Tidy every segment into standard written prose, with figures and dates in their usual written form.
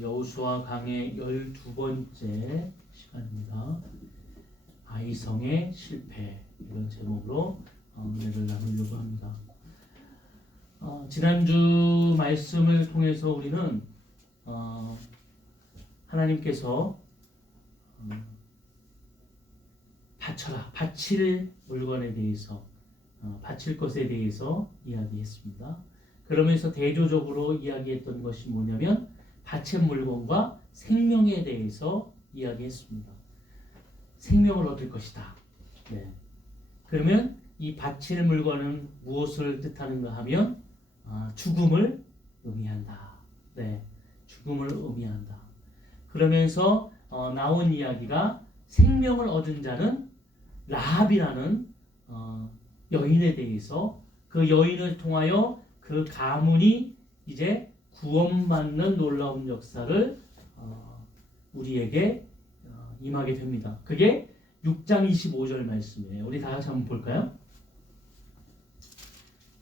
여호수아 강의 12번째 시간입니다. 아이성의 실패, 이런 제목으로 은혜를 나누려고 합니다. 지난주 말씀을 통해서 우리는 하나님께서 바쳐라, 바칠 물건에 대해서, 바칠 것에 대해서 이야기했습니다. 그러면서 대조적으로 이야기했던 것이 뭐냐면 바칠 물건과 생명에 대해서 이야기했습니다. 생명을 얻을 것이다. 네. 그러면 이 바칠 물건은 무엇을 뜻하는가 하면 죽음을 의미한다. 네. 죽음을 의미한다. 그러면서 나온 이야기가 생명을 얻은 자는 라합이라는 여인에 대해서, 그 여인을 통하여 그 가문이 이제 구원받는 놀라운 역사를 우리에게 임하게 됩니다. 그게 6장 25절 말씀이에요. 우리 다 같이 한번 볼까요?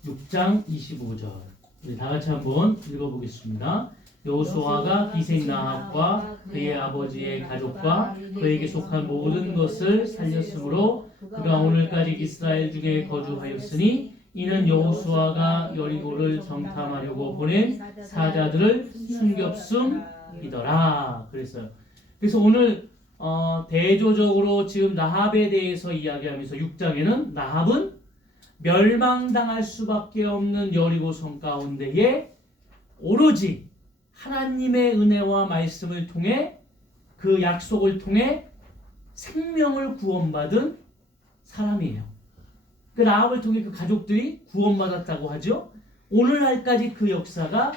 6장 25절 우리 다 같이 한번 읽어보겠습니다. 여호수아가 기생 라합과 그의 아버지의 가족과 그에게 속한 모든 것을 살렸으므로 그가 오늘까지 이스라엘 중에 거주하였으니 이는 여호수아가 여리고를 정탐하려고 보낸 사자들을 숨겼음이더라. 그랬어요. 그래서 오늘 대조적으로 지금 라합에 대해서 이야기하면서 6장에는 라합은 멸망당할 수밖에 없는 여리고 성 가운데에 오로지 하나님의 은혜와 말씀을 통해, 그 약속을 통해 생명을 구원받은 사람이에요. 그 라합을 통해 그 가족들이 구원받았다고 하죠. 오늘날까지 그 역사가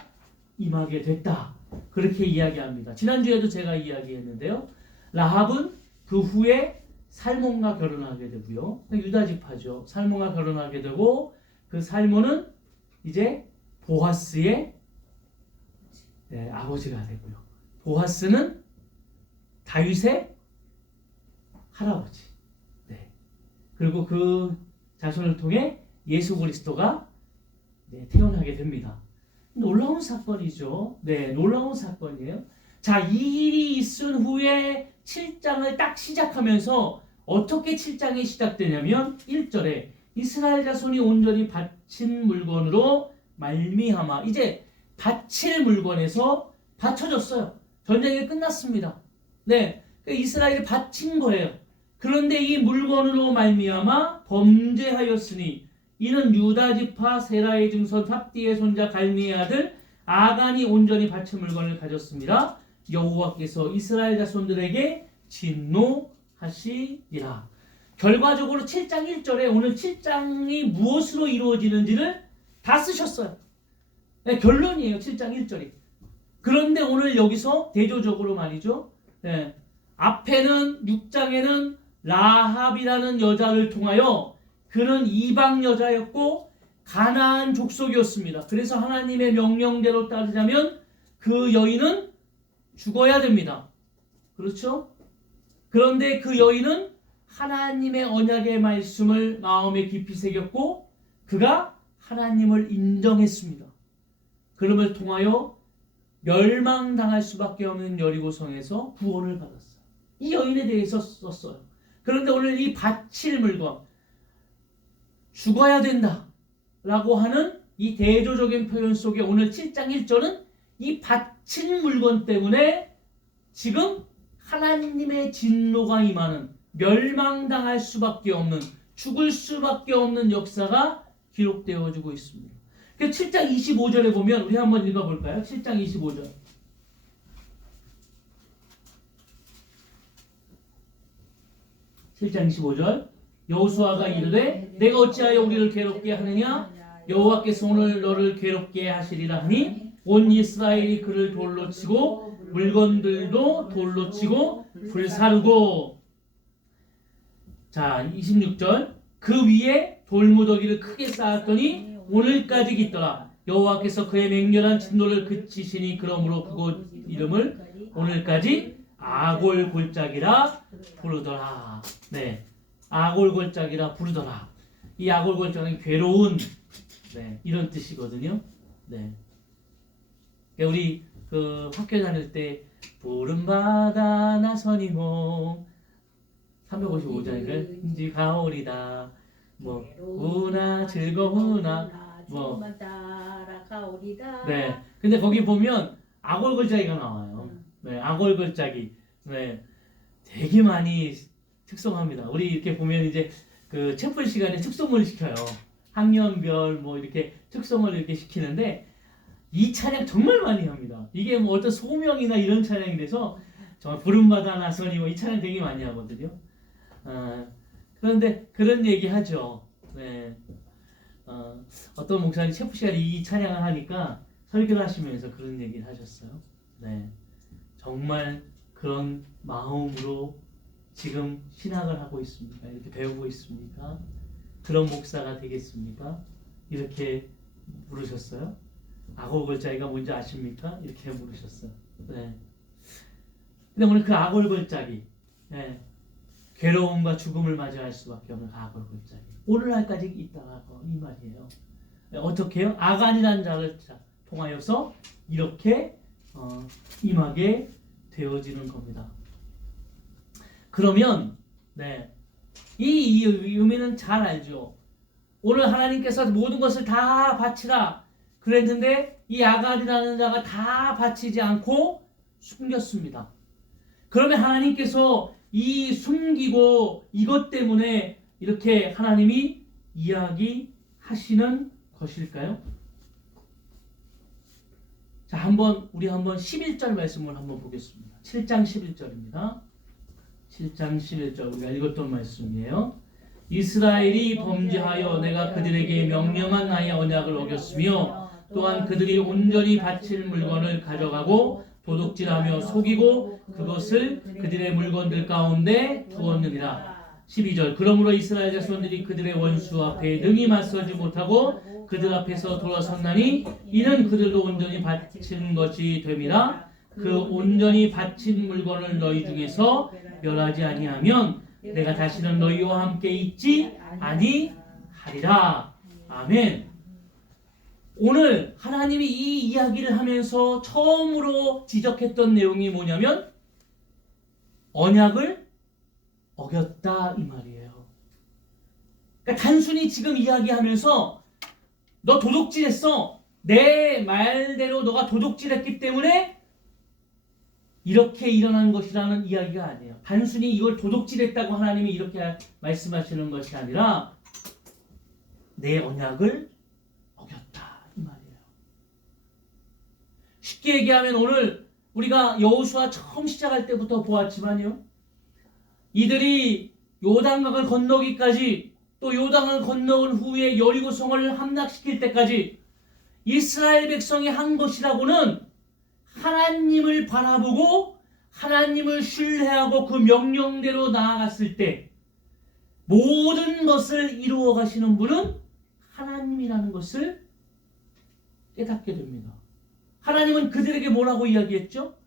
임하게 됐다. 그렇게 이야기합니다. 지난주에도 제가 이야기했는데요. 라합은 그 후에 살몬과 결혼하게 되고요. 유다 지파죠. 살몬과 결혼하게 되고, 그 살몬은 이제 보아스의 아버지가 되고요. 보아스는 다윗의 할아버지. 네. 그리고 그 자손을 통해 예수 그리스도가 태어나게 됩니다. 놀라운 사건이죠. 네, 놀라운 사건이에요. 자, 이 일이 있은 후에 7장을 딱 시작하면서 어떻게 7장이 시작되냐면 1절에 이스라엘 자손이 온전히 바친 물건으로 말미암아, 이제 바칠 물건에서 바쳐졌어요. 전쟁이 끝났습니다. 네, 이스라엘이 바친 거예요. 그런데 이 물건으로 말미암아 범죄하였으니 이는 유다 지파 세라의 증손 삽디의 손자 갈미의 아들 아간이 온전히 바친 물건을 가졌습니다. 여호와께서 이스라엘 자손들에게 진노하시리라. 결과적으로 7장 1절에 오늘 7장이 무엇으로 이루어지는지를 다 쓰셨어요. 네, 결론이에요. 7장 1절이. 그런데 오늘 여기서 대조적으로 말이죠. 네, 앞에는 6장에는 라합이라는 여자를 통하여, 그는 이방 여자였고 가나안 족속이었습니다. 그래서 하나님의 명령대로 따르자면 그 여인은 죽어야 됩니다. 그렇죠? 그런데 그 여인은 하나님의 언약의 말씀을 마음에 깊이 새겼고 그가 하나님을 인정했습니다. 그럼을 통하여 멸망당할 수밖에 없는 여리고성에서 구원을 받았어요. 이 여인에 대해서 썼어요. 그런데 오늘 이 바칠 물건, 죽어야 된다 라고 하는 이 대조적인 표현 속에 오늘 7장 1절은 이 바칠 물건 때문에 지금 하나님의 진노가 임하는, 멸망당할 수밖에 없는, 죽을 수밖에 없는 역사가 기록되어지고 있습니다. 7장 25절에 보면 우리 한번 읽어볼까요? 7장 25절. 7장 25절 여호수아가 이르되 내가 어찌하여 우리를 괴롭게 하느냐? 여호와께서 오늘 너를 괴롭게 하시리라 하니 온 이스라엘이 그를 돌로 치고 물건들도 돌로 치고 불사르고. 자, 26절 그 위에 돌무더기를 크게 쌓았더니 오늘까지 깃더라. 여호와께서 그의 맹렬한 진노를 그치시니 그러므로 그곳 이름을 오늘까지 아골골짜기라 부르더라. 네, 아골골짜기라 부르더라. 이 아골골짜기는 괴로운, 이런 뜻이거든요. 네, 우리 그 학교 다닐 때 푸른 바다 나선이모 355장을 인지 가오리다 뭐 우나 즐거우나 뭐 네. 근데 거기 보면 악월걸자기가 나와요. 네, 악월걸자기. 네. 되게 많이 특성합니다. 우리 이렇게 보면 이제 그 채플 시간에 특성을 시켜요. 학년별 뭐 이렇게 특성을 이렇게 시키는데 이 찬양 정말 많이 합니다. 이게 뭐 어떤 소명이나 이런 찬양이 돼서 정말 부름받아 나서니 뭐 이 찬양 되게 많이 하거든요. 그런데 그런 얘기 하죠. 네. 어떤 목사님 채플 시간에 이 찬양을 하니까 설교를 하시면서 그런 얘기를 하셨어요. 네. 정말 그런 마음으로 지금 신학을 하고 있습니까? 이렇게 배우고 있습니까? 그런 목사가 되겠습니까? 이렇게 물으셨어요. 악월걸자기가 뭔지 아십니까? 이렇게 물으셨어요. 네. 근데 오늘 그 악월걸자기, 네. 괴로움과 죽음을 맞이할 수밖에 없는 그 악월걸자기. 오늘날까지 있다고 이 말이에요. 네. 어떻게 해요? 아간이라는 자를 통하여서 이렇게 임하게 되어지는 겁니다. 그러면 네, 이 의미는 잘 알죠. 오늘 하나님께서 모든 것을 다 바치라 그랬는데 이 아갈이라는 자가 다 바치지 않고 숨겼습니다. 그러면 하나님께서 이 숨기고 이것 때문에 이렇게 하나님이 이야기하시는 것일까요? 자, 우리 한번 11절 말씀을 한번 보겠습니다. 7장 11절입니다. 7장 11절 우리가 읽었던 말씀이에요. 이스라엘이 범죄하여 내가 그들에게 명령한 나의 언약을 어겼으며 또한 그들이 온전히 바칠 물건을 가져가고 도둑질하며 속이고 그것을 그들의 물건들 가운데 두었느니라. 12절 그러므로 이스라엘 자손들이 그들의 원수 앞에 능히 맞서지 못하고 그들 앞에서 돌아섰나니 이는 그들도 온전히 바친 것이 됨이라. 그 온전히 바친 물건을 너희 중에서 멸하지 아니하면 내가 다시는 너희와 함께 있지 아니하리라. 아멘. 오늘 하나님이 이 이야기를 하면서 처음으로 지적했던 내용이 뭐냐면 언약을 어겼다 이 말이에요. 그러니까 단순히 지금 이야기하면서 너 도둑질했어. 내 말대로 너가 도둑질했기 때문에 이렇게 일어난 것이라는 이야기가 아니에요. 단순히 이걸 도둑질했다고 하나님이 이렇게 말씀하시는 것이 아니라 내 언약을 어겼다 이 말이에요. 쉽게 얘기하면 오늘 우리가 여호수아 처음 시작할 때부터 보았지만요. 이들이 요단강을 건너기까지 또 요단강을 건너온 후에 여리고성을 함락시킬 때까지 이스라엘 백성이 한 것이라고는 하나님을 바라보고 하나님을 신뢰하고 그 명령대로 나아갔을 때 모든 것을 이루어 가시는 분은 하나님이라는 것을 깨닫게 됩니다. 하나님은 그들에게 뭐라고 이야기했죠?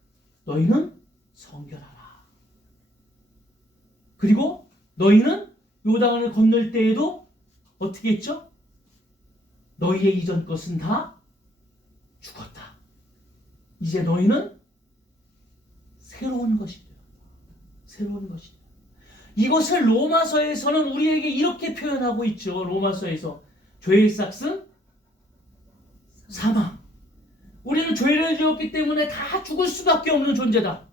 너희는 성결하라. 그리고 너희는 요단강을 건널 때에도 어떻게 했죠? 너희의 이전 것은 다 죽었다. 이제 너희는 새로운 것이다. 새로운 것이다. 이것을 로마서에서는 우리에게 이렇게 표현하고 있죠. 로마서에서 죄의 삭은 사망. 우리는 죄를 지었기 때문에 다 죽을 수밖에 없는 존재다.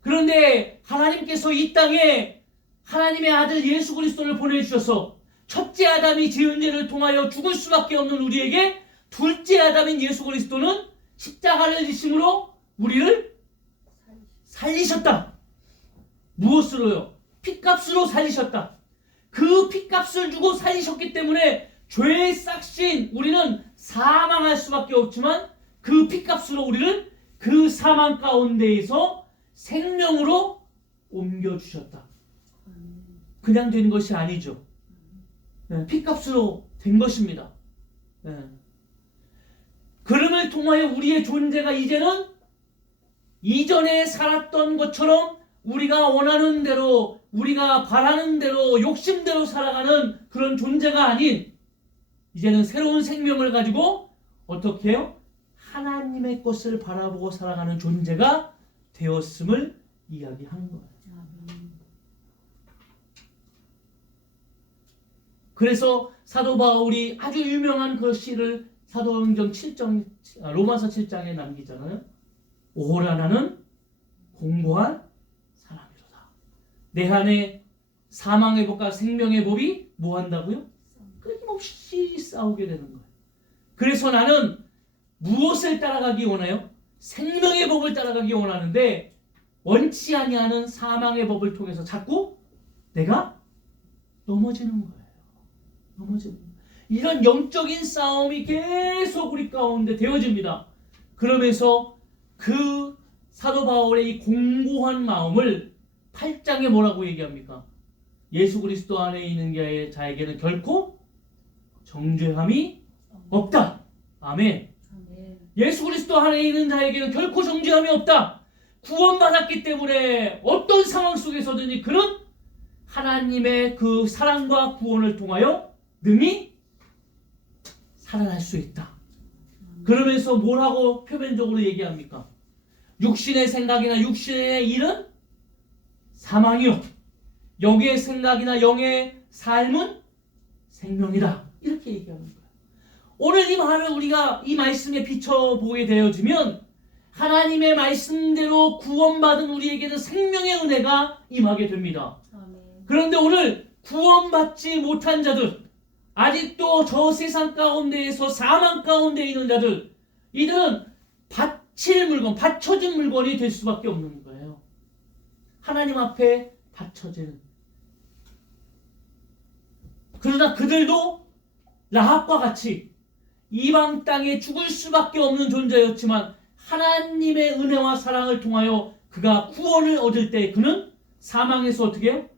그런데 하나님께서 이 땅에 하나님의 아들 예수 그리스도를 보내주셔서 첫째 아담이 지은 죄를 통하여 죽을 수밖에 없는 우리에게 둘째 아담인 예수 그리스도는 십자가를 지심으로 우리를 살리셨다. 무엇으로요? 핏값으로 살리셨다. 그 핏값을 주고 살리셨기 때문에 죄의 싹신 우리는 사망할 수밖에 없지만 그 핏값으로 우리를 그 사망 가운데에서 생명으로 옮겨주셨다. 그냥 된 것이 아니죠. 네, 핏값으로 된 것입니다. 네. 그름을 통하여 우리의 존재가 이제는 이전에 살았던 것처럼 우리가 원하는 대로 우리가 바라는 대로 욕심대로 살아가는 그런 존재가 아닌 이제는 새로운 생명을 가지고 어떻게 해요? 하나님의 것을 바라보고 살아가는 존재가 되었음을 이야기하는 거예요. 그래서 사도 바울이 아주 유명한 그 시를 사도행전 7장, 로마서 7장에 남기잖아요. 오호라 나는 공고한 사람이로다. 내 안에 사망의 법과 생명의 법이 뭐 한다고요? 끊임없이 싸우게 되는 거예요. 그래서 나는 무엇을 따라가기 원해요? 생명의 법을 따라가기 원하는데 원치 아니하는 사망의 법을 통해서 자꾸 내가 넘어지는 거예요. 넘어지는 거예요. 이런 영적인 싸움이 계속 우리 가운데 되어집니다. 그러면서 그 사도 바울의 이 공고한 마음을 8장에 뭐라고 얘기합니까? 예수 그리스도 안에 있는 자에게는 결코 정죄함이 없다. 아멘. 예수 그리스도 안에 있는 자에게는 결코 정죄함이 없다. 구원받았기 때문에 어떤 상황 속에서든지 그는 하나님의 그 사랑과 구원을 통하여 능히 살아날 수 있다. 그러면서 뭐라고 표면적으로 얘기합니까? 육신의 생각이나 육신의 일은 사망이요, 영의 생각이나 영의 삶은 생명이다. 이렇게 얘기하는 거예요. 오늘 이 말을 우리가 이 말씀에 비춰보게 되어지면 하나님의 말씀대로 구원받은 우리에게는 생명의 은혜가 임하게 됩니다. 그런데 오늘 구원받지 못한 자들, 아직도 저 세상 가운데에서 사망 가운데 있는 자들, 이들은 바칠 물건, 바쳐진 물건이 될 수밖에 없는 거예요. 하나님 앞에 바쳐지는. 그러나 그들도 라합과 같이 이방 땅에 죽을 수밖에 없는 존재였지만 하나님의 은혜와 사랑을 통하여 그가 구원을 얻을 때 그는 사망에서 어떻게 해요?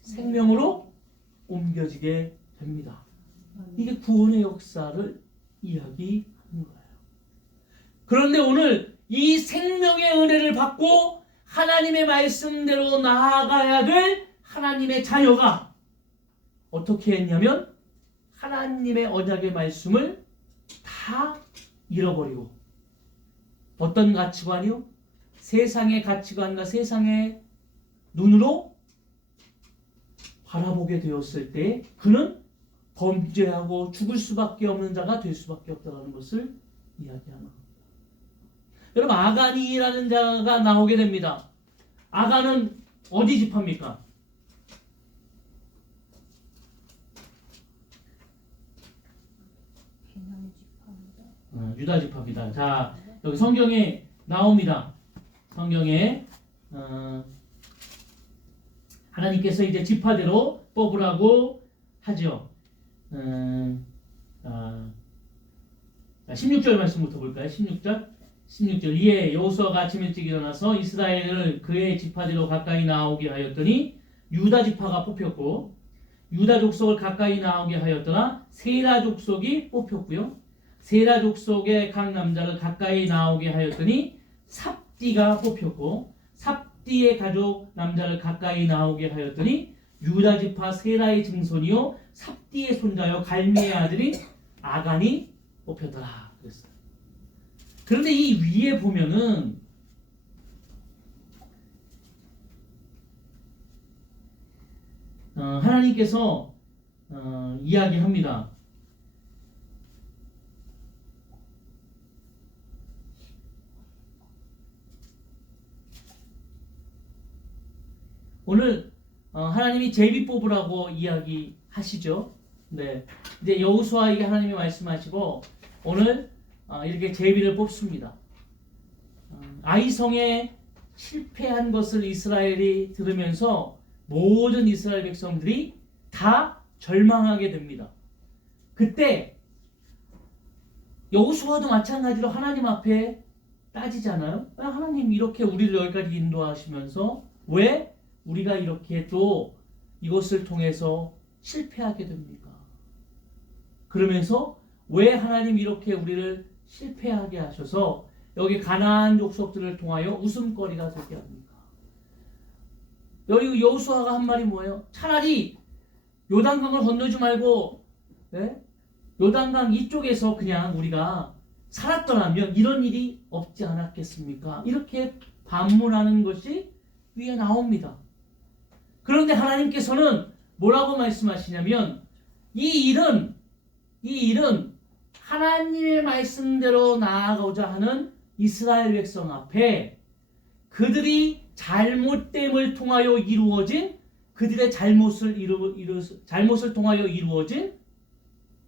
생명으로 옮겨지게 됩니다. 이게 구원의 역사를 이야기하는 거예요. 그런데 오늘 이 생명의 은혜를 받고 하나님의 말씀대로 나아가야 될 하나님의 자녀가 어떻게 했냐면 하나님의 언약의 말씀을 다 잃어버리고 어떤 가치관이요? 세상의 가치관과 세상의 눈으로 바라보게 되었을 때 그는 범죄하고 죽을 수밖에 없는 자가 될 수밖에 없다는 것을 이야기하는 겁니다. 여러분, 아간이라는 자가 나오게 됩니다. 아간은 어디 지파입니까? 유다 지파입니다. 자, 여기 성경에 나옵니다. 성경에 하나님께서 이제 지파대로 뽑으라고 하죠. 16절 말씀부터 볼까요? 16절 이에 여호수아가 아침 일찍 일어나서 이스라엘을 그의 지파대로 가까이 나오게 하였더니 유다 지파가 뽑혔고 유다 족속을 가까이 나오게 하였더나 세라 족속이 뽑혔고요. 세라 족속의 각 남자를 가까이 나오게 하였더니 삽디가 뽑혔고 삽디의 가족 남자를 가까이 나오게 하였더니 유다 지파 세라의 증손이요 삽디의 손자요 갈미의 아들인 아간이 뽑혔더라 그랬어요. 그런데 이 위에 보면은 하나님께서 이야기합니다. 오늘 하나님이 제비 뽑으라고 이야기하시죠. 네, 이제 여호수아에게 하나님이 말씀하시고 오늘 이렇게 제비를 뽑습니다. 아이성에 실패한 것을 이스라엘이 들으면서 모든 이스라엘 백성들이 다 절망하게 됩니다. 그때 여호수아도 마찬가지로 하나님 앞에 따지잖아요. 하나님 이렇게 우리를 여기까지 인도하시면서 왜 우리가 이렇게 또 이것을 통해서 실패하게 됩니까? 그러면서 왜 하나님 이렇게 우리를 실패하게 하셔서 여기 가나안 족속들을 통하여 웃음거리가 되게 합니까? 여기 여호수아가 한 말이 뭐예요? 차라리 요단강을 건너지 말고 요단강 이쪽에서 그냥 우리가 살았더라면 이런 일이 없지 않았겠습니까? 이렇게 반문하는 것이 위에 나옵니다. 그런데 하나님께서는 뭐라고 말씀하시냐면 이 일은 하나님의 말씀대로 나아가고자 하는 이스라엘 백성 앞에 그들이 잘못됨을 통하여 이루어진 그들의 잘못을 통하여 이루어진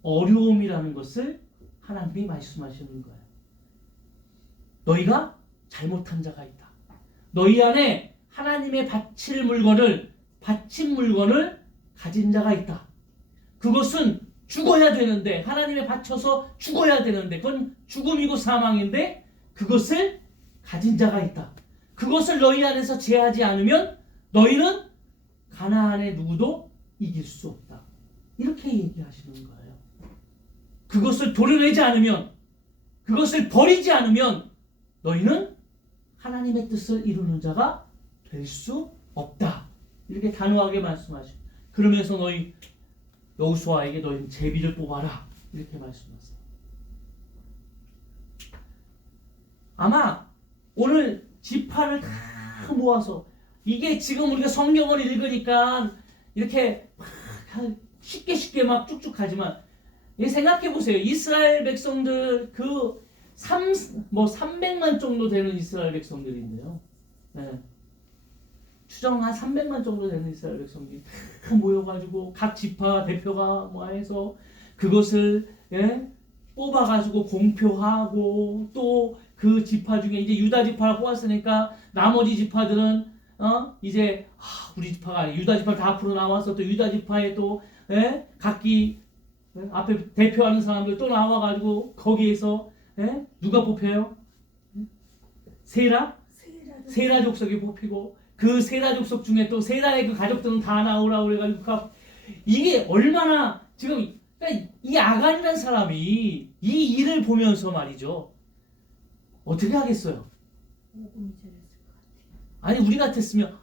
어려움이라는 것을 하나님이 말씀하시는 거예요. 너희가 잘못한 자가 있다. 너희 안에 하나님의 바친 물건을 가진 자가 있다. 그것은 죽어야 되는데 하나님의 바쳐서 죽어야 되는데 그건 죽음이고 사망인데 그것을 가진 자가 있다. 그것을 너희 안에서 제하지 않으면 너희는 가나안의 누구도 이길 수 없다. 이렇게 얘기하시는 거예요. 그것을 도려내지 않으면, 그것을 버리지 않으면 너희는 하나님의 뜻을 이루는 자가 될 수 없다. 이렇게 단호하게 말씀하시고, 그러면서 너희 여호수아에게 너희는 제비를 뽑아라. 이렇게 말씀하세요. 아마 오늘 지파를 다 모아서 이게 지금 우리가 성경을 읽으니까 이렇게 쉽게 막 쭉쭉 가지만 생각해 보세요. 이스라엘 백성들 300만 정도 되는 이스라엘 백성들인데요. 네. 추정 한 300만 정도 되는 이스라엘 백성들이 다 모여가지고 각 지파 대표가 해서 그것을 뽑아가지고 공표하고 또 그 지파 중에 이제 유다 지파를 뽑았으니까 나머지 지파들은 이제 우리 지파가 아니라 유다 지파 다 앞으로 나와서 또 유다 지파에 또 각기 앞에 대표하는 사람들 또 나와가지고 거기에서 누가 뽑혀요? 세라 족속이 뽑히고 그 세라 족속 중에 또 세라의 그 가족들은 다 나오라고 그래가지고 이게 얼마나 지금 그러니까 이 아간이라는 사람이 이 일을 보면서 말이죠. 어떻게 하겠어요? 아니 우리 같았으면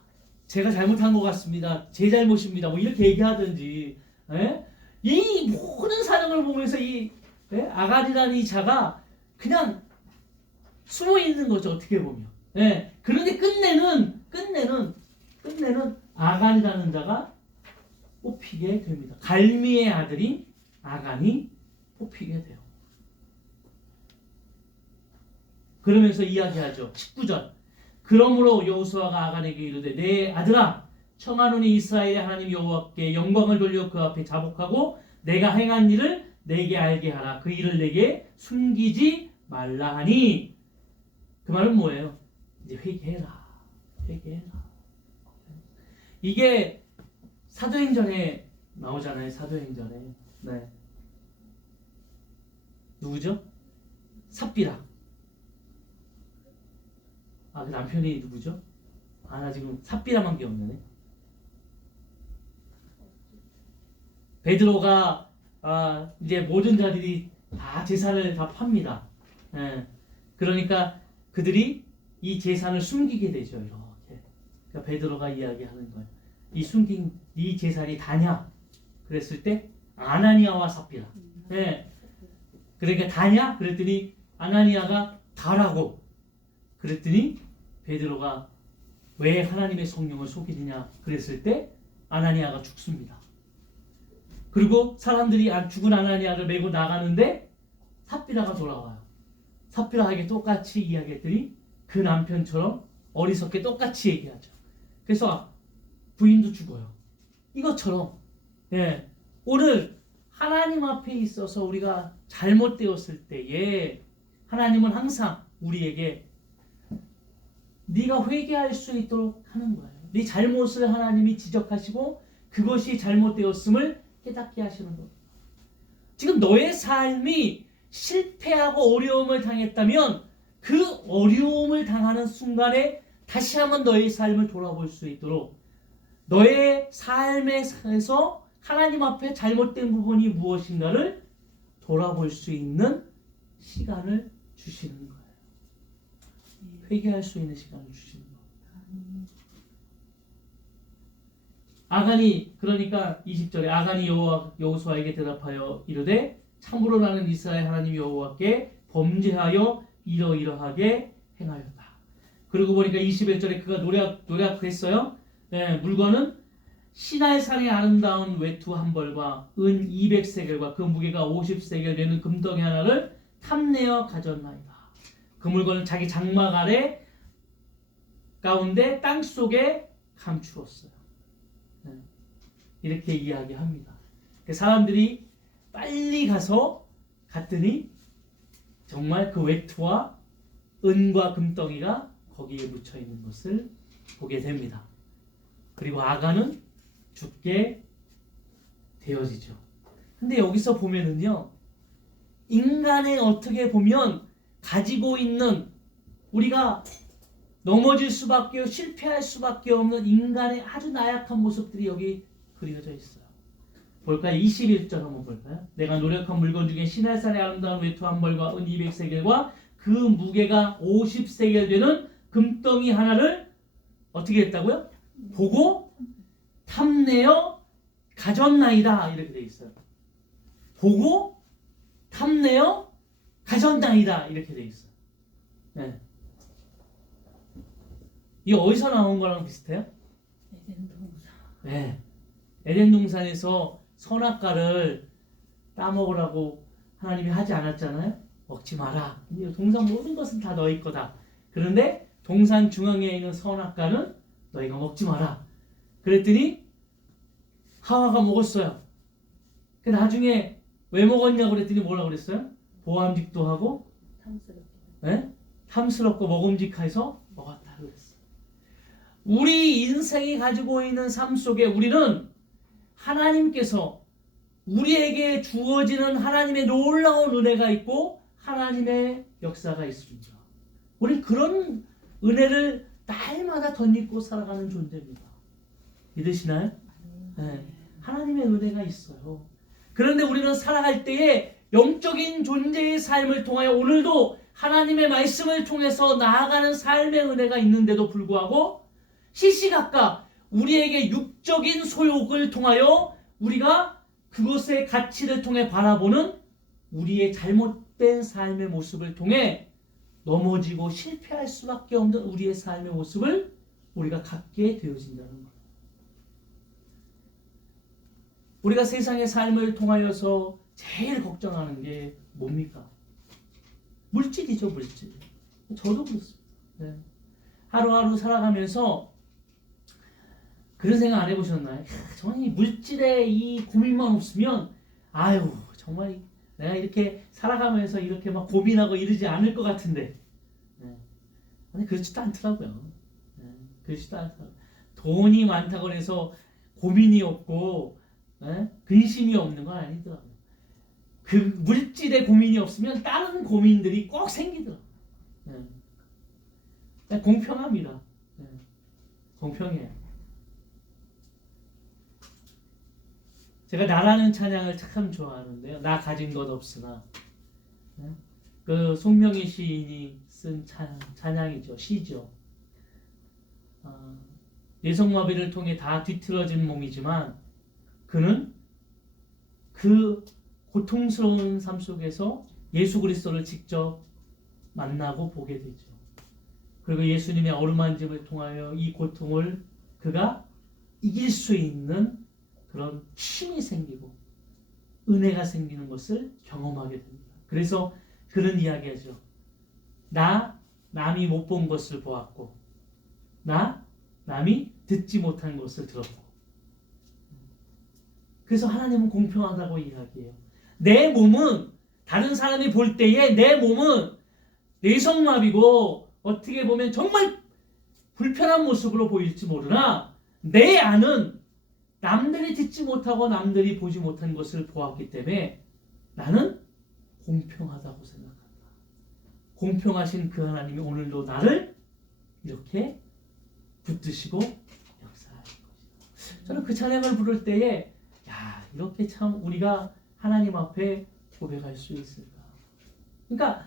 제가 잘못한 것 같습니다. 제 잘못입니다. 이렇게 얘기하든지 이 모든 사정을 보면서 이 아간이라는 이 자가 그냥 숨어 있는 거죠. 어떻게 보면. 그런데 끝내는 아간이라는 자가 뽑히게 됩니다. 갈미의 아들인 아간이 뽑히게 돼요. 그러면서 이야기하죠. 19절. 그러므로 여호수아가 아간에게 이르되 내 아들아 청하노니 이스라엘의 하나님 여호와께 영광을 돌려 그 앞에 자복하고 내가 행한 일을 내게 알게 하라. 그 일을 내게 숨기지 말라 하니 그 말은 뭐예요? 이제 회개해라. 이게 사도행전에 나오잖아요. 사도행전에. 네. 누구죠? 삽비라. 그 남편이 누구죠? 나 지금 삽비라만 기억나네. 베드로가 이제 모든 자들이 다 재산을 다 팝니다. 그러니까 그들이 이 재산을 숨기게 되죠. 이렇게. 그러니까 베드로가 이야기하는 거예요. 이 숨긴 이 재산이 다냐? 그랬을 때 아나니아와 삽비라. 그러니까 다냐? 그랬더니 아나니아가 다라고. 그랬더니 베드로가 왜 하나님의 성령을 속이느냐? 그랬을 때 아나니아가 죽습니다. 그리고 사람들이 죽은 아나니아를 메고 나가는데 삽비라가 돌아와요. 삽비라에게 똑같이 이야기했더니 그 남편처럼 어리석게 똑같이 얘기하죠. 그래서 부인도 죽어요. 이것처럼 오늘 하나님 앞에 있어서 우리가 잘못되었을 때에 하나님은 항상 우리에게 네가 회개할 수 있도록 하는 거예요. 네 잘못을 하나님이 지적하시고 그것이 잘못되었음을 깨닫게 하시는 거예요. 지금 너의 삶이 실패하고 어려움을 당했다면 그 어려움을 당하는 순간에 다시 한번 너의 삶을 돌아볼 수 있도록 너의 삶에서 하나님 앞에 잘못된 부분이 무엇인가를 돌아볼 수 있는 시간을 주시는 거예요. 회개할 수 있는 시간을 주시는 거예요. 아간이 그러니까 20절에 아간이 여호수아에게 대답하여 이르되 참으로 나는 이스라엘 하나님 여호와께 범죄하여 이러이러하게 행하였다. 그러고 보니까 21절에 그가 노력했어요. 네, 물건은 시날산의 아름다운 외투 한 벌과 은 200세겔과 그 무게가 50세겔 되는 금덩이 하나를 탐내어 가졌나이다. 그 물건은 자기 장막 아래 가운데 땅 속에 감추었어요. 네, 이렇게 이야기합니다. 사람들이 빨리 가서 갔더니 정말 그 외투와 은과 금덩이가 거기에 묻혀 있는 것을 보게 됩니다. 그리고 아간은 죽게 되어지죠. 근데 여기서 보면은요, 인간의 어떻게 보면 가지고 있는, 우리가 넘어질 수밖에, 실패할 수밖에 없는 인간의 아주 나약한 모습들이 여기 그려져 있어요. 볼까요? 21절 한번 볼까요? 내가 노력한 물건 중에 시날산의 아름다운 외투 한 벌과 은 200세겔과 그 무게가 50세겔 되는 금덩이 하나를 어떻게 했다고요? 보고 탐내어 가졌나이다. 이렇게 되어 있어요. 보고 탐내어 가졌나이다. 이렇게 되어 있어요. 네. 이게 어디서 나온 거랑 비슷해요? 에덴 동산. 네. 에덴 동산에서 선악과를 따먹으라고 하나님이 하지 않았잖아요. 먹지 마라. 동산 모든 것은 다 너희 거다. 그런데 동산 중앙에 있는 선악과는 너희가 먹지 마라. 그랬더니 하와가 먹었어요. 그 나중에 왜 먹었냐고 그랬더니 뭐라고 그랬어요? 보암직도 하고 네? 탐스럽고 먹음직해서 먹었다 그랬어요. 우리 인생이 가지고 있는 삶 속에 우리는 하나님께서 우리에게 주어지는 하나님의 놀라운 은혜가 있고 하나님의 역사가 있습니다. 우리 그런 은혜를 날마다 덧입고 살아가는 존재입니다. 믿으시나요? 네. 하나님의 은혜가 있어요. 그런데 우리는 살아갈 때에 영적인 존재의 삶을 통하여 오늘도 하나님의 말씀을 통해서 나아가는 삶의 은혜가 있는데도 불구하고 시시각각 우리에게 육적인 소욕을 통하여 우리가 그것의 가치를 통해 바라보는 우리의 잘못된 삶의 모습을 통해 넘어지고 실패할 수밖에 없는 우리의 삶의 모습을 우리가 갖게 되어진다는 거예요. 우리가 세상의 삶을 통하여서 제일 걱정하는 게 뭡니까? 물질이죠, 물질. 저도 그렇습니다. 네. 하루하루 살아가면서 그런 생각 안 해보셨나요? 정말 물질에 이 고민만 없으면 아유 정말 내가 이렇게 살아가면서 이렇게 막 고민하고 이러지 않을 것 같은데 네. 아니 그렇지도 않더라고요. 네. 그렇지도 않더라고요. 돈이 많다고 해서 고민이 없고 네? 근심이 없는 건 아니더라고요. 그 물질에 고민이 없으면 다른 고민들이 꼭 생기더라고요. 네. 공평합니다. 네. 공평해요. 제가 나라는 찬양을 참 좋아하는데요. 나 가진 것 없으나 그 송명희 시인이 쓴 찬양이죠. 시죠. 뇌성마비를 통해 다 뒤틀어진 몸이지만 그는 그 고통스러운 삶 속에서 예수 그리스도를 직접 만나고 보게 되죠. 그리고 예수님의 어루만짐을 통하여 이 고통을 그가 이길 수 있는 그런 힘이 생기고 은혜가 생기는 것을 경험하게 됩니다. 그래서 그런 이야기하죠. 남이 못 본 것을 보았고 남이 듣지 못한 것을 들었고 그래서 하나님은 공평하다고 이야기해요. 내 몸은 다른 사람이 볼 때에 내 몸은 뇌성마비고 어떻게 보면 정말 불편한 모습으로 보일지 모르나 내 안은 남들이 듣지 못하고 남들이 보지 못한 것을 보았기 때문에 나는 공평하다고 생각한다. 공평하신 그 하나님이 오늘도 나를 이렇게 붙드시고 역사하실 것이다. 저는 그 찬양을 부를 때에 이렇게 참 우리가 하나님 앞에 고백할 수 있을까. 그러니까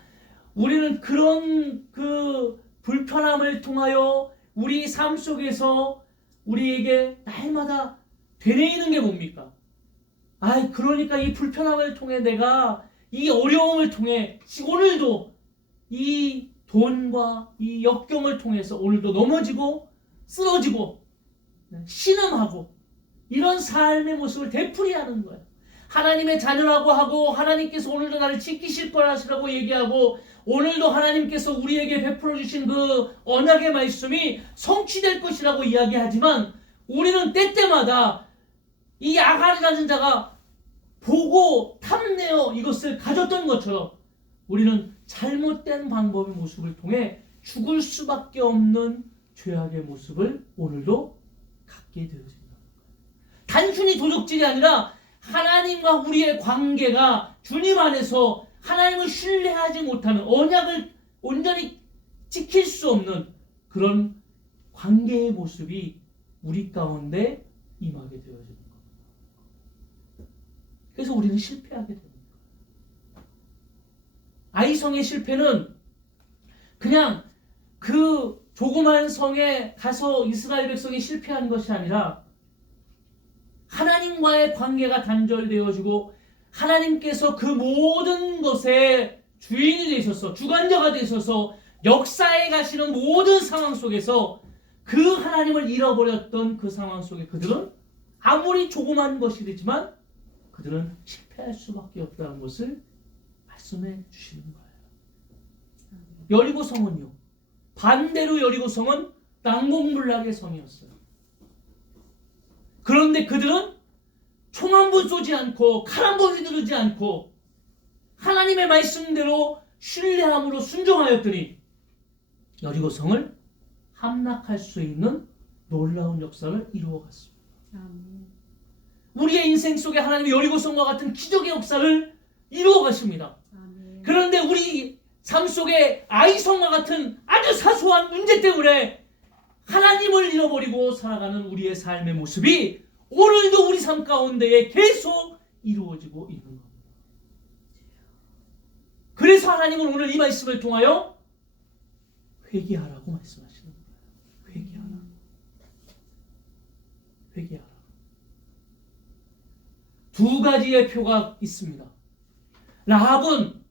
우리는 그런 그 불편함을 통하여 우리 삶 속에서 우리에게 날마다 되뇌이는 게 뭡니까? 그러니까 이 불편함을 통해 내가 이 어려움을 통해 오늘도 이 돈과 이 역경을 통해서 오늘도 넘어지고 쓰러지고 신음하고 이런 삶의 모습을 되풀이하는 거예요. 하나님의 자녀라고 하고 하나님께서 오늘도 나를 지키실 거라고 얘기하고 오늘도 하나님께서 우리에게 베풀어 주신 그 언약의 말씀이 성취될 것이라고 이야기하지만 우리는 때때마다 이 아간이라는 자가 보고 탐내어 이것을 가졌던 것처럼 우리는 잘못된 방법의 모습을 통해 죽을 수밖에 없는 죄악의 모습을 오늘도 갖게 되어집니다. 단순히 도적질이 아니라 하나님과 우리의 관계가 주님 안에서 하나님을 신뢰하지 못하는 언약을 온전히 지킬 수 없는 그런 관계의 모습이 우리 가운데 임하게 되어지는 겁니다. 그래서 우리는 실패하게 됩니다. 아이성의 실패는 그냥 그 조그만 성에 가서 이스라엘 백성이 실패한 것이 아니라 하나님과의 관계가 단절되어지고 하나님께서 그 모든 것의 주인이 되셔서 주관자가 되셔서 역사에 가시는 모든 상황 속에서 그 하나님을 잃어버렸던 그 상황 속에 그들은 아무리 조그만 것이지만 그들은 실패할 수밖에 없다는 것을 말씀해 주시는 거예요. 여리고성은요, 반대로 여리고성은 난공불락의 성이었어요. 그런데 그들은 총 한 번 쏘지 않고 칼 한 번 휘두르지 않고 하나님의 말씀대로 신뢰함으로 순종하였더니 여리고성을 함락할 수 있는 놀라운 역사를 이루어갔습니다. 우리의 인생 속에 하나님의 여리고성과 같은 기적의 역사를 이루어가십니다. 그런데 우리 삶 속에 아이성과 같은 아주 사소한 문제 때문에 하나님을 잃어버리고 살아가는 우리의 삶의 모습이 오늘도 우리 삶 가운데에 계속 이루어지고 있는 겁니다. 그래서 하나님은 오늘 이 말씀을 통하여 회개하라고 말씀하시는 거예요. 회개하라. 회개하라. 두 가지의 표가 있습니다. 라합은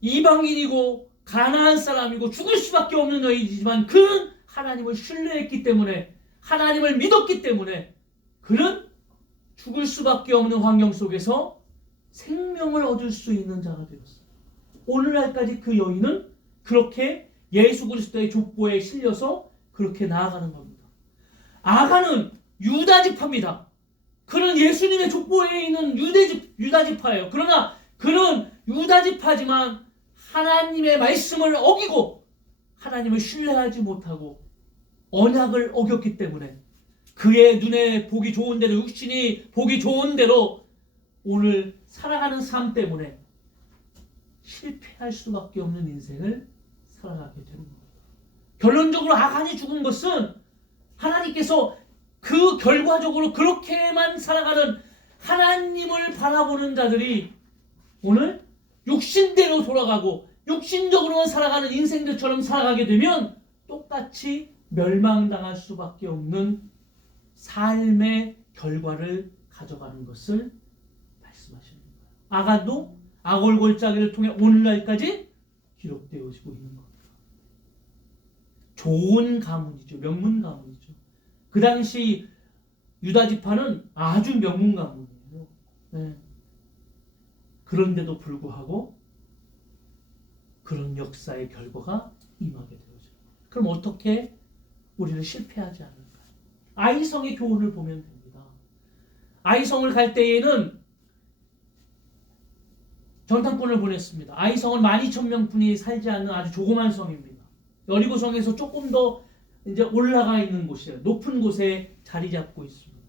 이방인이고 가나안 사람이고 죽을 수밖에 없는 여인이지만 그는 하나님을 신뢰했기 때문에 하나님을 믿었기 때문에 그는 죽을 수밖에 없는 환경 속에서 생명을 얻을 수 있는 자가 되었어요. 오늘날까지 그 여인은 그렇게 예수 그리스도의 족보에 실려서 그렇게 나아가는 겁니다. 아간은 유다지파입니다. 그는 예수님의 족보에 있는 유다지파예요. 그러나 그는 유다지파지만 하나님의 말씀을 어기고 하나님을 신뢰하지 못하고 언약을 어겼기 때문에 그의 눈에 보기 좋은 대로 육신이 보기 좋은 대로 오늘 살아가는 삶 때문에 실패할 수밖에 없는 인생을 살아가게 되는 겁니다. 결론적으로 아간이 죽은 것은 하나님께서 그 결과적으로 그렇게만 살아가는 하나님을 바라보는 자들이 오늘 육신대로 돌아가고 육신적으로만 살아가는 인생들처럼 살아가게 되면 똑같이 멸망당할 수밖에 없는 삶의 결과를 가져가는 것을 말씀하시는 거예요. 아간도 아골골짜기를 통해 오늘날까지 기록되어지고 있는 겁니다. 좋은 가문이죠. 명문 가문이죠. 그 당시 유다 지파는 아주 명문 가문이에요. 네. 그런데도 불구하고 그런 역사의 결과가 임하게 되어져요. 그럼 어떻게 우리는 실패하지 않을까요? 아이성의 교훈을 보면 됩니다. 아이성을 갈 때에는 전탄꾼을 보냈습니다. 아이성은 12,000명뿐이 살지 않는 아주 조그만 성입니다. 여리고성에서 조금 더 이제 올라가 있는 곳이에요. 높은 곳에 자리 잡고 있습니다.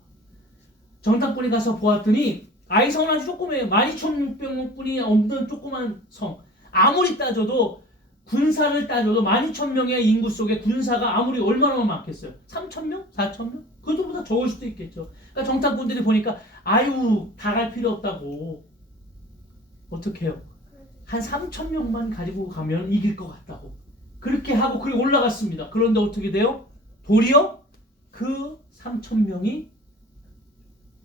전탄꾼이 가서 보았더니 아이성은 아주 조그매요. 12,000명뿐이 없는 조그만 성. 아무리 따져도 군사를 따져도 12,000명의 인구 속에 군사가 아무리 얼마나 많겠어요? 3,000명? 4,000명? 그것보다 적을 수도 있겠죠. 그러니까 정탐꾼들이 보니까 아유 다 갈 필요 없다고. 어떻게 해요? 한 3,000명만 가지고 가면 이길 것 같다고. 그렇게 하고 그리고 올라갔습니다. 그런데 어떻게 돼요? 도리어 그 3,000명이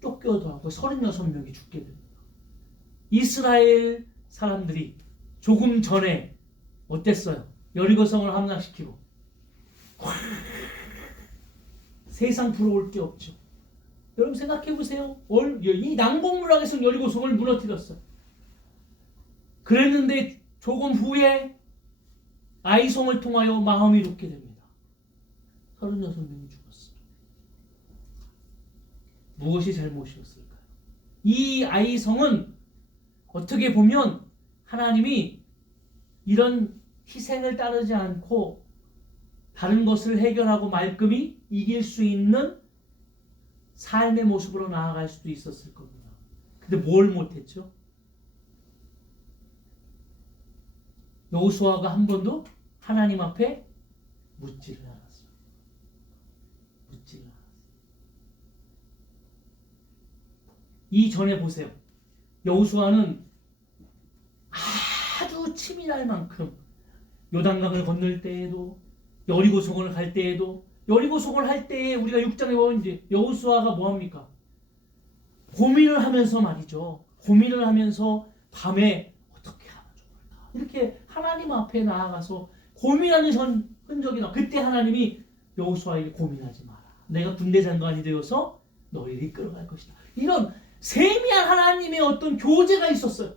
쫓겨들어가고 36명이 죽게 됩니다. 이스라엘 사람들이 조금 전에 어땠어요? 여리고성을 함락시키고 세상 부러울 게 없죠. 여러분 생각해 보세요. 이 난공불락에서 여리고성을 무너뜨렸어요. 그랬는데 조금 후에 아이성을 통하여 마음이 높게 됩니다. 36명이 죽었어요. 무엇이 잘못이었을까요? 이 아이성은 어떻게 보면 하나님이 이런 희생을 따르지 않고 다른 것을 해결하고 말끔히 이길 수 있는 삶의 모습으로 나아갈 수도 있었을 겁니다. 근데 뭘 못했죠? 여호수아가 한 번도 하나님 앞에 묻지를 않았어요. 묻지를 않았어요. 이전에 보세요. 여호수아는 아주 치밀할 만큼 요단강을 건널 때에도 여리고성을 갈 때에도 여리고성을 할 때에 우리가 6장에 보면 이제 여호수아가 뭐합니까? 고민을 하면서 말이죠. 고민을 하면서 밤에 어떻게 하면 좋을까? 이렇게 하나님 앞에 나아가서 고민하는 흔적이 나. 그때 하나님이 여호수아에게 고민하지 마라. 내가 군대 장관이 되어서 너희를 이끌어갈 것이다. 이런 세미한 하나님의 어떤 교제가 있었어요.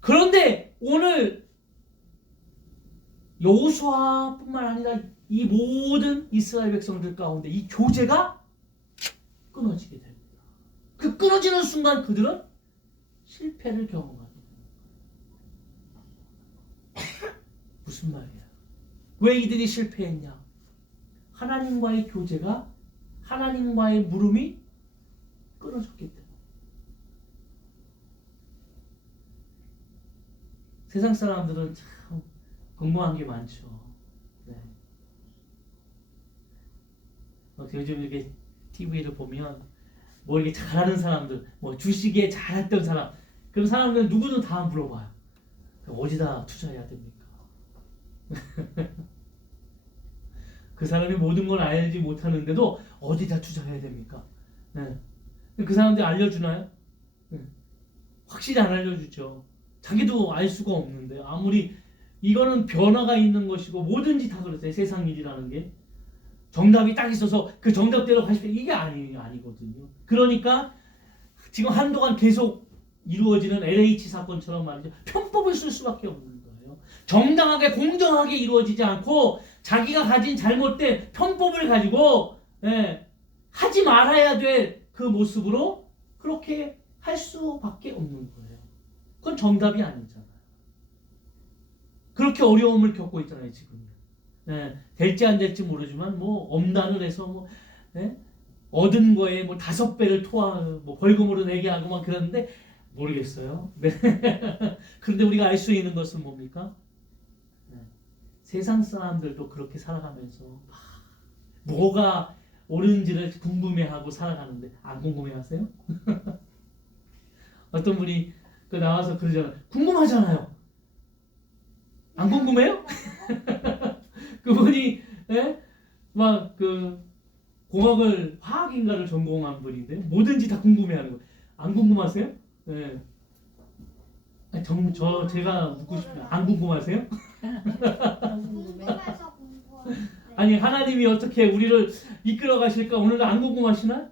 그런데 오늘 여호수아뿐만 아니라 이 모든 이스라엘 백성들 가운데 이 교제가 끊어지게 됩니다. 그 끊어지는 순간 그들은 실패를 경험하게 됩니다. 무슨 말이야? 왜 이들이 실패했냐? 하나님과의 교제가, 하나님과의 물음이 끊어졌기 때문에. 세상 사람들은 참 궁금한 게 많죠. 네. 요즘 이렇게 TV를 보면 뭐 이렇게 잘하는 사람들, 뭐 주식에 잘했던 사람, 그런 사람들 누구든 다 물어봐요. 어디다 투자해야 됩니까? 그 사람이 모든 걸 알지 못하는데도 어디다 투자해야 됩니까? 네. 그 사람들이 알려주나요? 네. 확실히 안 알려주죠. 자기도 알 수가 없는데 아무리 이거는 변화가 있는 것이고 뭐든지 다 그렇어요. 세상 일이라는 게 정답이 딱 있어서 그 정답대로 가실 때 이게 아니거든요. 그러니까 지금 한동안 계속 이루어지는 LH 사건처럼 말이죠. 편법을 쓸 수밖에 없는 거예요. 정당하게 공정하게 이루어지지 않고 자기가 가진 잘못된 편법을 가지고 하지 말아야 될 그 모습으로 그렇게 할 수밖에 없는 거예요. 그건 정답이 아니잖아요. 그렇게 어려움을 겪고 있잖아요, 지금. 될지 안 될지 모르지만, 뭐, 엄단을 해서, 뭐, 얻은 거에 뭐 5배를 뭐 벌금으로 내게 하고 막 그러는데, 모르겠어요. 네. 그런데 우리가 알 수 있는 것은 뭡니까? 세상 사람들도 그렇게 살아가면서, 뭐가 옳은지를 궁금해하고 살아가는데, 안 궁금해하세요? 어떤 분이 나와서 그러잖아요. 궁금하잖아요. 안 궁금해요? 그분이 막 공학을 화학인가를 전공한 분인데 뭐든지 다 궁금해하는 거예요. 안 궁금하세요? 네. 제가 묻고 싶어요. 안 궁금하세요? 아니 하나님이 어떻게 우리를 이끌어 가실까 오늘도 안 궁금하시나?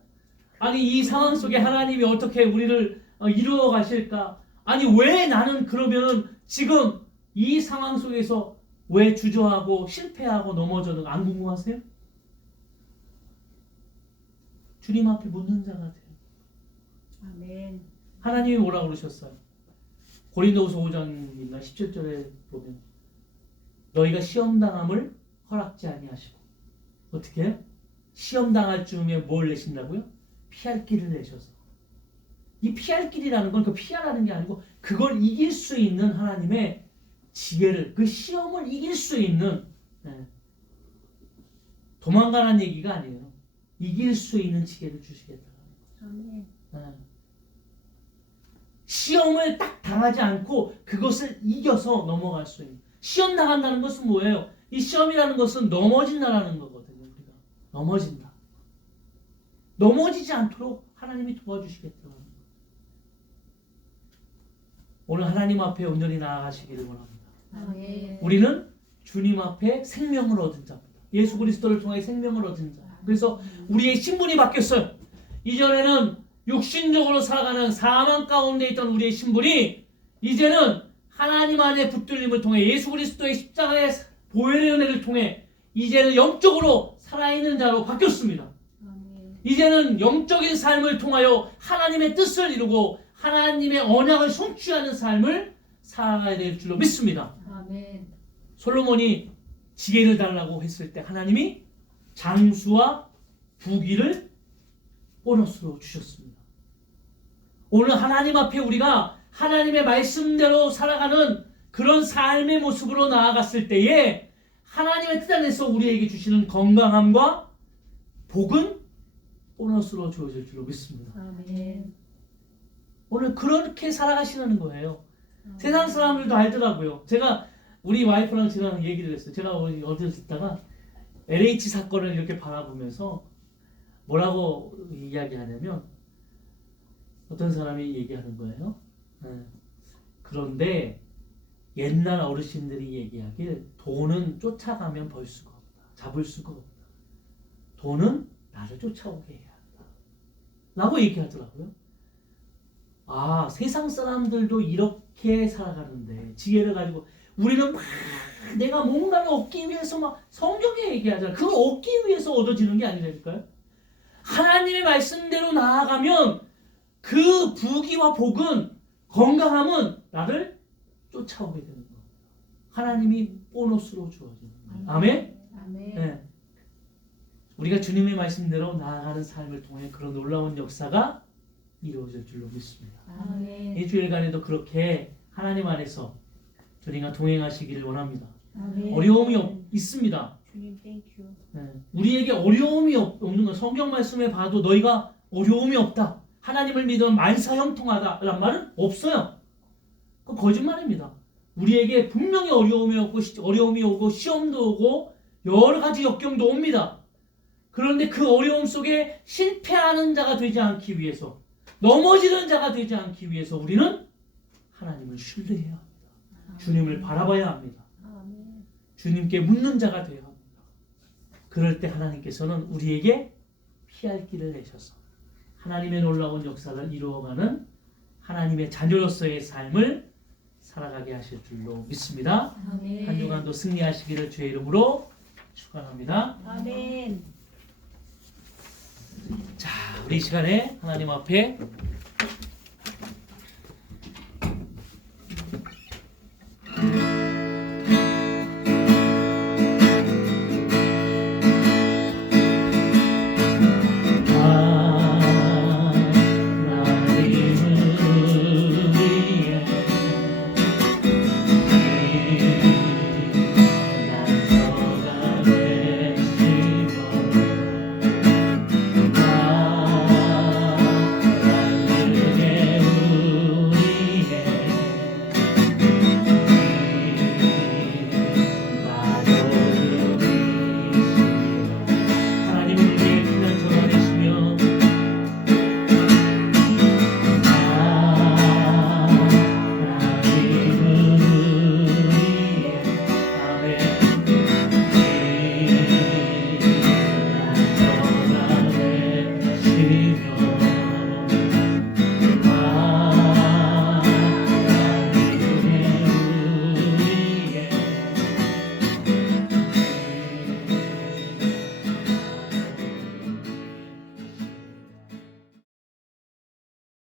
아니 이 상황 속에 하나님이 어떻게 우리를 이루어 가실까? 아니 왜 나는 그러면은 지금 이 상황 속에서 왜 주저하고 실패하고 넘어져도 안 궁금하세요? 주님 앞에 묻는 자가 돼요. 아멘. 하나님이 뭐라고 그러셨어요? 고린도후서 5장이나 17절에 보면 너희가 시험당함을 허락지 아니하시고 어떻게 해요? 시험당할 즈음에 뭘 내신다고요? 피할 길을 내셔서 이 피할 길이라는 건 그 피하라는 게 아니고 그걸 이길 수 있는 하나님의 지혜를 그 시험을 이길 수 있는 도망가라는 얘기가 아니에요. 이길 수 있는 지혜를 주시겠다는 거죠. 시험을 딱 당하지 않고 그것을 이겨서 넘어갈 수 있는 시험 당한다는 것은 뭐예요? 이 시험이라는 것은 넘어진다라는 거거든요. 우리가 넘어진다. 넘어지지 않도록 하나님이 도와주시겠다는 거예요. 오늘 하나님 앞에 온전히 나아가시기를 원합니다. 아멘. 우리는 주님 앞에 생명을 얻은 자입니다. 예수 그리스도를 통해 생명을 얻은 자. 그래서 우리의 신분이 바뀌었어요. 이전에는 육신적으로 살아가는 사망 가운데 있던 우리의 신분이 이제는 하나님 안에 붙들림을 통해 예수 그리스도의 십자가의 보혈의 은혜를 통해 이제는 영적으로 살아있는 자로 바뀌었습니다. 아멘. 이제는 영적인 삶을 통하여 하나님의 뜻을 이루고 하나님의 언약을 성취하는 삶을 살아가야 될 줄로 믿습니다. 아멘. 솔로몬이 지혜를 달라고 했을 때 하나님이 장수와 부귀를 보너스로 주셨습니다. 오늘 하나님 앞에 우리가 하나님의 말씀대로 살아가는 그런 삶의 모습으로 나아갔을 때에 하나님의 뜻 안에서 우리에게 주시는 건강함과 복은 보너스로 주어질 줄로 믿습니다. 아멘. 오늘 그렇게 살아가시는 거예요. 세상 사람들도 알더라고요. 제가 우리 와이프랑 지난 얘기를 했어요. 제가 어디서 듣다가 LH 사건을 이렇게 바라보면서 뭐라고 이야기하냐면 어떤 사람이 얘기하는 거예요. 그런데 옛날 어르신들이 얘기하길 돈은 쫓아가면 벌 수가 없다. 잡을 수가 없다. 돈은 나를 쫓아오게 해야 한다. 라고 얘기하더라고요. 아, 세상 사람들도 이렇게 살아가는데 지혜를 가지고 우리는 막 내가 뭔가를 얻기 위해서 막 성경에 얘기하잖아요. 그걸 얻기 위해서 얻어지는 게 아니라니까요. 하나님의 말씀대로 나아가면 그 부귀와 복은 건강함은 나를 쫓아오게 되는 겁니다. 하나님이 보너스로 주어지는 거예요. 아멘? 아멘. 네. 우리가 주님의 말씀대로 나아가는 삶을 통해 그런 놀라운 역사가 이루어질 줄로 믿습니다. 아멘. 이 주일간에도 그렇게 하나님 안에서 저희가 동행하시기를 원합니다. 아멘. 어려움이 있습니다. 주님 땡큐. 네. 우리에게 어려움이 없는 건 성경 말씀에 봐도 너희가 어려움이 없다. 하나님을 믿으면 만사형통하다 라는 말은 없어요. 그건 거짓말입니다. 우리에게 분명히 어려움이 오고 시험도 오고 여러 가지 역경도 옵니다. 그런데 그 어려움 속에 실패하는 자가 되지 않기 위해서 넘어지는 자가 되지 않기 위해서 우리는 하나님을 신뢰해야 합니다. 주님을 바라봐야 합니다. 아멘. 주님께 묻는 자가 되어야 합니다. 그럴 때 하나님께서는 우리에게 피할 길을 내셔서 하나님의 놀라운 역사를 이루어가는 하나님의 자녀로서의 삶을 살아가게 하실 줄로 믿습니다. 아멘. 한 주간도 승리하시기를 주의 이름으로 축원합니다. 아멘. 자, 우리 이 시간에 하나님 앞에